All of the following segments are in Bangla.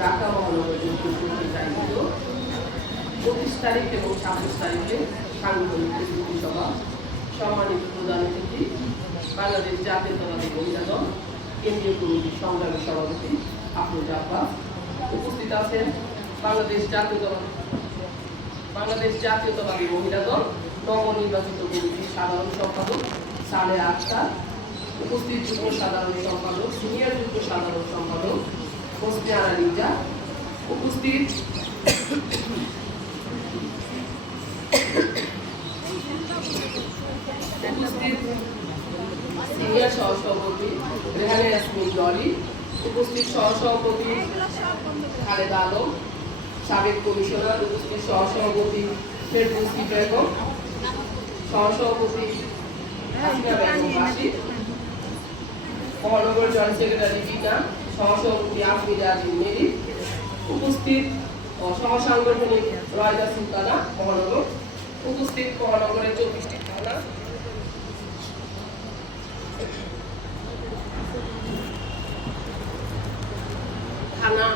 ঢাকা মহানগর কর্তৃক আয়োজিত 25 তারিখ এবং 26 তারিখে সাংগঠনিক প্রস্তুতি সভা, সম্মানিত প্রধান অতিথি বাংলাদেশ জাতীয়তাবাদী মহিলা দল কেন্দ্রীয় কমিটির সংগ্রামী সভাপতি আফরোজা আব্বাস, উপস্থিত আছেন বাংলাদেশ জাতীয়তাবাদী মহিলা দল নবনির্বাচিত কমিটির সাধারণ সম্পাদক সালে আক্তার, উপস্থিত যুগ্ম সাধারণ সম্পাদক, সিনিয়র যুগ্ম সাধারণ সম্পাদক হোসনে লিজা, উপস্থিত সিনিয়র সহসভাপতি রেহানা ইয়াসমিন জলি, উপস্থিত সহসভাপতি খালেদা আলম, সাবেক কমিশনার, উপস্থিত সহসভাপতি ফেরদৌসী বেগম, সহসভাপতি হাসিনা বেগম বাসির, মহানগর জয়েন্ট সেক্রেটারি বিনা, সহসভাপতি আহমিদ আজিম মেরি, উপস্থিত সহসাংগঠনিক রয়দা সুলতানা মহানগর, উপস্থিত মহানগরের 24টি থানা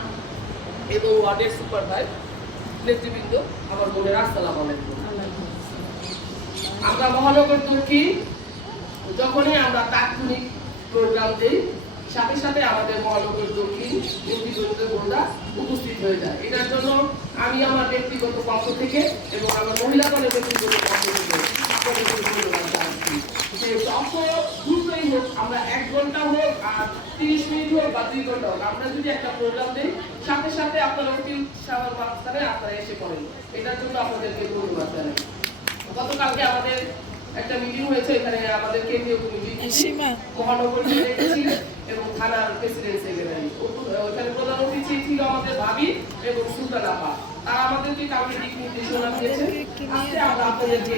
এবং ওয়ার্ডের সুপারভাইজার নেতৃবৃন্দ, আমার বোনেরা আসসালামু আলাইকুম। আমরা মহানগর দক্ষিণ যখনই আমরা তাৎক্ষণিক প্রোগ্রাম দিই, সাথে সাথে আমাদের মহানগর দক্ষিণ বোনরা উপস্থিত হয়ে যায়। এটার জন্য আমি আমার ব্যক্তিগত পক্ষ থেকে এবং আমার মহিলা দলের ব্যক্তিগত পক্ষ থেকে আপনাদের ধন্যবাদ জানাচ্ছি। দ্রুতই হোক, আমরা 1 ঘন্টা হোক আর 30 মিনিট হোক বা 2 ঘন্টা হোক, আমরা যদি একটা প্রোগ্রাম দিই, সাথে সাথে আপনারা অতি উৎসাহের মাধ্যমে আপনারা এসে পড়েন। এটার জন্য আপনাদেরকে ধন্যবাদ জানাই। গতকালকে আমাদের একটা মিটিং হয়েছে, এখানে আমাদের কেন্দ্রীয় কমিটি মহানগর এবং থানার প্রেসিডেন্ট সেক্রেটারি, ওখানে প্রধান অতিথি ছিল আমাদের ভাবি এবং সুলতান আপা। তারা আমাদেরকে কাউকে দিক নির্দেশনা দিয়েছে। আজকে আমরা আপনাদেরকে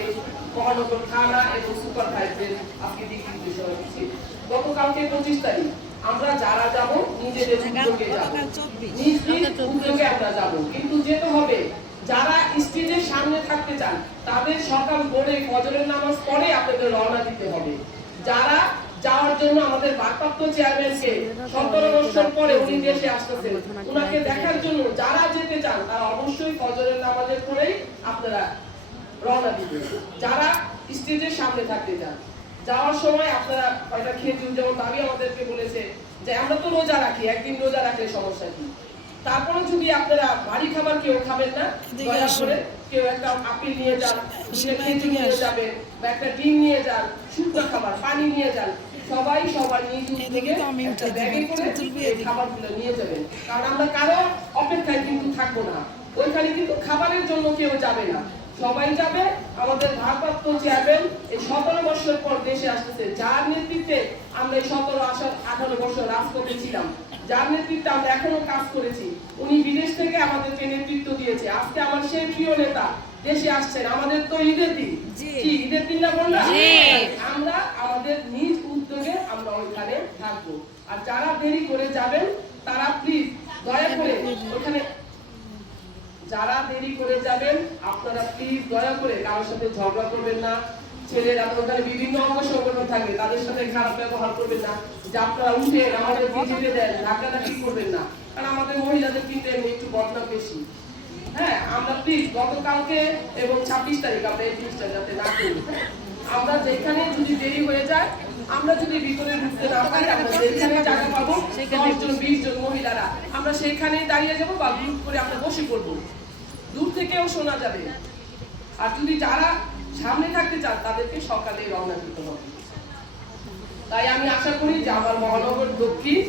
মহানগর থানা এবং সুপারভাইজারদের আজকে দিক নির্দেশনা দিচ্ছি। গতকালকে 25 তারিখ আমরা যারা যাব নিজেদের উদ্যোগে যাব, নিজ নিজ উদ্যোগে আমরা যাব, কিন্তু যেতে হবে যারা স্টেজের সামনে থাকতে চান তাদের সকাল ভোরে ফজরের নামাজ পড়ে আপনাদের রওনা দিতে হবে। যারা যাওয়ার জন্য আমাদের ভারপ্রাপ্ত চেয়ারম্যানকে 17 বছর পরে উনি দেশে আসতেছেন, ওনাকে দেখার জন্য যারা যেতে চান তারা অবশ্যই ফজরের নামাজের পরেই আপনারা রওনা দিবেন। যারা স্টেজের সামনে থাকতে চান যাওয়ার সময় আপনারা কয়টা খেজুর, যেমন দাবি আমাদেরকে বলেছে যে আমরা তো রোজা রাখি, একদিন রোজা রাখলে সমস্যা কি, তারপরে যদি আপনারা ভারী খাবার কেউ খাবেন না, দয়া করে কেউ একটা আপেল নিয়ে যান, খেজুর নিয়ে যাবেন বা একটা ডিম নিয়ে যান, শুকনো খাবার পানি নিয়ে যান, সবাই সবার নিজ উদ্যোগে একটা ব্যাগে করে এই খাবারগুলো নিয়ে যাবেন। কারণ আমরা কারো অপেক্ষায় কিন্তু থাকবো না, ওইখানে কিন্তু খাবারের জন্য কেউ যাবে না, সবাই যাবে। আমাদের ভারপ্রাপ্ত চেয়ারম্যান এই 17 বছর পর দেশে আসতেছে, যার নেতৃত্বে আমরা এই 17-18 বছর রাজপথে ছিলাম, যার নেতৃত্বে আমরা এখনো কাজ করেছি, উনি বিদেশ থেকে আমাদেরকে নেতৃত্ব দিয়েছে। আজকে আমার সেই প্রিয় নেতা দেশে আসছেন, আমাদের তো ঈদের দিন, কি ঈদের দিন না বললাম, আমরা আমাদের নিজ উদ্যোগে আমরা ওইখানে থাকবো। আর যারা দেরি করে যাবেন তারা প্লিজ দয়া করে ওখানে, যারা দেরি করে যাবেন আপনারা প্লিজ দয়া করে কারোর সাথে ঝগড়া করবেন না। ছেলেরা ওখানে বিভিন্ন অঙ্গ সংগঠন থাকবে, তাদের সাথে খারাপ ব্যবহার করবেন না। যে আপনারা উঠে আমাদের বিজেপি দেন, ধাক্কাধাক্কি করবেন না, কারণ আমাদের মহিলাদের কিন্তু একটু বদনাম বেশি। হ্যাঁ, আমরা প্লিজ গতকালকে এবং 26 তারিখ আমরা এই জিনিসটা যাতে না করি। আমরা যেখানে যদি দেরি হয়ে যায়, আমরা যদি ভিতরে ঢুকতে না পারি, আমরা যেখানে জায়গা পাবো 10 জন 20 জন মহিলারা আমরা সেইখানেই দাঁড়িয়ে যাবো বা গ্রুপ করে আমরা বসে পড়বো, দূর থেকেও শোনা যাবে। আর যদি যারা সামনে থাকতে চান তাদেরকে সকালে রওনা দিতে হবে। তাই আমি আশা করি যে আমার মহানগর দক্ষিণ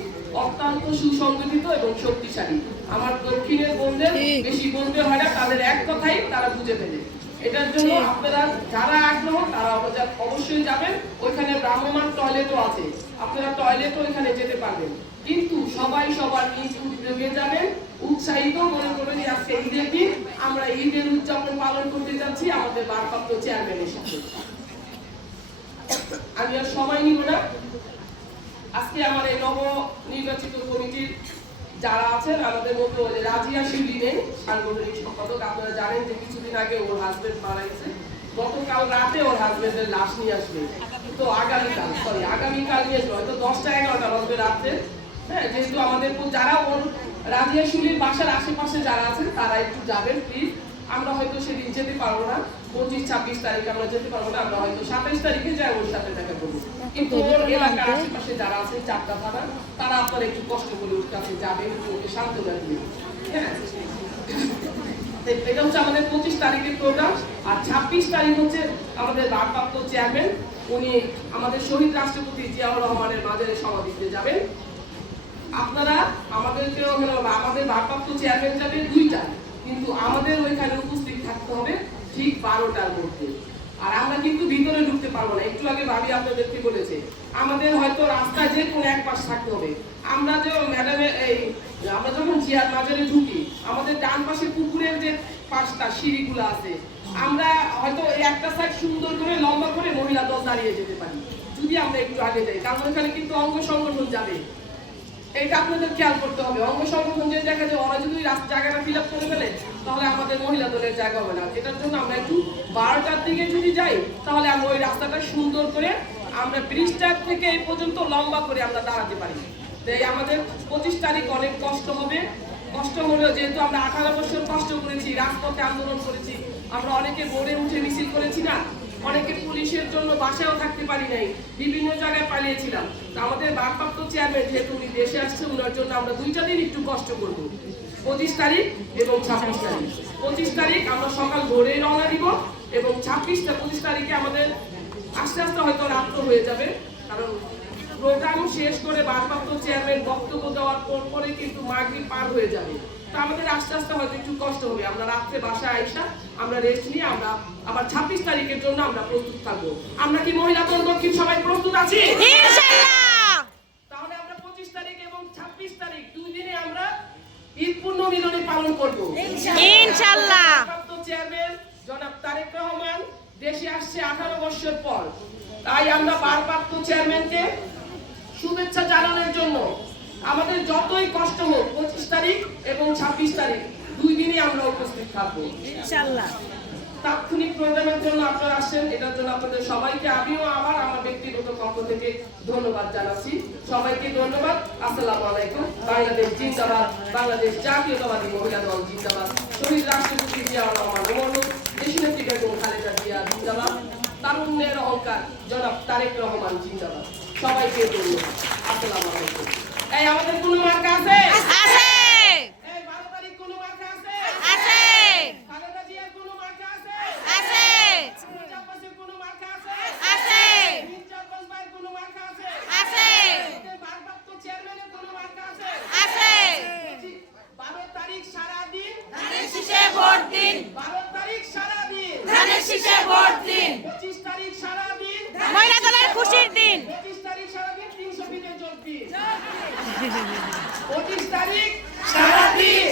অত্যন্ত সুসংগঠিত এবং শক্তিশালী। আমার দক্ষিণের বোনদের বেশি বলতে হয় না, তাদের এক কথাই তারা বুঝে ফেলে। এটার জন্য আপনারা যারা আগ্রহ তারা অবশ্যই যাবেন। ওইখানে ব্রাহ্মমান টয়লেটও আছে, আপনারা টয়লেটও ওইখানে যেতে পারবেন, কিন্তু সবাই সবার নিজ উদ্যোগে যাবেন। উৎসাহিত মনে করবেন যে আজকে ঈদের দিন, আমরা ঈদের উদযাপন পালন করতে যাচ্ছি আমাদের ভারপ্রাপ্ত চেয়ারম্যানের সাথে। আমি আর সময় নিব না। আজকে আমার এই নবনির্বাচিত কমিটির যারা আছেন, আমাদের মধ্যে রাজিয়া শিবলি নেই, সাংগঠনিক সম্পাদক। আপনারা জানেন যে কিছুদিন আগে ওর হাজবেন্ড মারা গেছে, গতকাল রাতে ওর হাজবেন্ডের লাশ নিয়ে আসবে, তো আগামীকাল নিয়ে আসবে, হয়তো 10টা 11টা বাজবে রাত্রে। হ্যাঁ, যেহেতু আমাদের যারা ওর রাজিয়াশুলির বাসার আশেপাশে যারা আছেন তারা একটু যাবেন প্লিজ। আমরা হয়তো সেদিন যেতে পারবো না, 25-26 তারিখে আমরা যেতে পারবো না, আমরা হয়তো 27 তারিখে যাই ওর সাথে দেখা করবো। কিন্তু ওর এলাকার আশেপাশে যারা আছে চারটা থানা, তারা আপনারা একটু কষ্ট করে ওর কাছে যাবেন, ওকে সান্ত্বনা দিবেন। হ্যাঁ, এটা হচ্ছে আমাদের 25 তারিখের প্রোগ্রাম। আর 26 তারিখ হচ্ছে আমাদের ভারপ্রাপ্ত চেয়ারম্যান, উনি আমাদের শহীদ রাষ্ট্রপতি জিয়াউর রহমানের মাজারে সমাধিতে যাবেন। আপনারা আমাদেরকে আমাদের ভারপ্রাপ্ত চেয়ারম্যান যাবে 2টা, কিন্তু আমাদের ওইখানে উপস্থিত থাকতে হবে ঠিক 12টার মধ্যে। আর আমরা কিন্তু ভিতরে ঢুকতে পারবো না, একটু আগে ভাবি আপনাদেরকে বলেছে আমাদের হয়তো রাস্তায় যে কোনো এক পাশ থাকতে হবে। আমরা যে ম্যাডামে আমরা যখন জিয়ার মাজারে ঢুকি, আমাদের ডান পাশে পুকুরের যে পাশটা সিঁড়িগুলো আছে, আমরা হয়তো এই একটা সাইড সুন্দর করে লম্বা করে মহিলা দল দাঁড়িয়ে যেতে পারি যদি আমরা একটু আগে যাই, কারণ ওখানে কিন্তু অঙ্গ সংগঠন যাবে। এটা আপনাদের খেয়াল করতে হবে। অঙ্গ সংগঠন যে দেখা যায় ওরা যদি জায়গাটা ফিল আপ করে ফেলে, তাহলে আমাদের মহিলা দলের জায়গা হবে না। এটার জন্য আমরা একটু 12টার দিকে যদি যাই, তাহলে আমরা ওই রাস্তাটা সুন্দর করে আমরা ব্রিজটার থেকে এই পর্যন্ত লম্বা করে আমরা দাঁড়াতে পারি। তাই আমাদের 25 তারিখ অনেক কষ্ট হবে। কষ্ট হলেও যেহেতু আমরা 18 বছর কষ্ট করেছি, রাজপথে আন্দোলন করেছি, আমরা অনেকে বোর্ডে উঠে মিছিল করেছি না, অনেকে পুলিশের জন্য বাসায়ও থাকতে পারি নাই, বিভিন্ন জায়গায় পালিয়েছিলাম। আমাদের ভারপ্রাপ্ত চেয়ারম্যান যেহেতু উনি দেশে আসছে, ওনার জন্য আমরা 2টা দিন একটু কষ্ট করব, 25 তারিখ এবং 26 তারিখ। 25 তারিখ আমরা সকাল ভোরে রওনা দিব এবং 25 তারিখে আমাদের আস্তে আস্তে হয়তো রাত্র হয়ে যাবে, কারণ প্রোগ্রাম শেষ করে ভারপ্রাপ্ত চেয়ারম্যান বক্তব্য দেওয়ার পরে কিন্তু মাগরিব পার হয়ে যাবে। তো আমাদের আস্তে আস্তে হয়তো একটু কষ্ট হবে। আমরা রাত্রে বাসায় আইসা আমরা রেস্ট নিয়ে আমরা আবার 26 তারিখের জন্য আমরা প্রস্তুত থাকবো। আমরা কি মহিলা দল দক্ষিণ সবাই প্রস্তুত আছি? ইনশাআল্লাহ। তাহলে আমরা 25 তারিখ এবং 26 তারিখ 2 দিনে আমরা ঈদ পূর্ণ মিলনী পালন করব ইনশাআল্লাহ। ভারপ্রাপ্ত চেয়ারম্যান জনাব তারেক রহমান দেশে আসছে 18 বছর পর। তাই আমরা ভারপ্রাপ্ত চেয়ারম্যানকে শুভেচ্ছা জানানোর জন্য আমাদের যতই কষ্ট হোক 25 তারিখ এবং 26 তারিখ 2 দিনই আমরা উপস্থিত থাকবো ইনশাআল্লাহ। তাৎক্ষণিক প্রোগ্রামের জন্য আপনারা আসছেন, এটার জন্য আপনাদের সবাইকে আমিও আবার আমার ব্যক্তিগত পক্ষ থেকে ধন্যবাদ জানাচ্ছি। সবাইকে ধন্যবাদ। আসসালামু আলাইকুম। বাংলাদেশ জিন্দাবাদ, বাংলাদেশ জাতীয়তাবাদী মহিলা দল জিন্দাবাদ, শহীদ রাষ্ট্রপতি জিয়াউর রহমান অমর, দেশনেত্রী বেগম খালেদা জিয়া জিন্দাবাদ, তারুণ্যের অহংকার জনাব তারেক রহমান জিন্দাবাদ। সবাইকে ধন্যবাদ। আসসালামু আলাইকুম। এই আমাদের কোনো মার্কা আছে? আছে এই 12 তারিখ কোনো মার্কা আছে? আছে খালেদা জিয়ার কোনো মার্কা আছে? আছে মুজাফফরের কোনো মার্কা আছে? আছে মির্জা আব্বাস ভাইয়ের কোনো মার্কা আছে? আছে আমাদের ভারপ্রাপ্ত চেয়ারম্যানের কোনো মার্কা আছে? আছে 12 তারিখ সারা দিন ধানের শীষে ভোট দিন, 12 তারিখ সারা দিন ধানের শীষে ভোট দিন, 25 তারিখ সারা দিন মহিলা দলের খুশির দিন, 25 তারিখ সারা দিন 300 দিনে যোগ দিন 25 তারিখ সারা দিন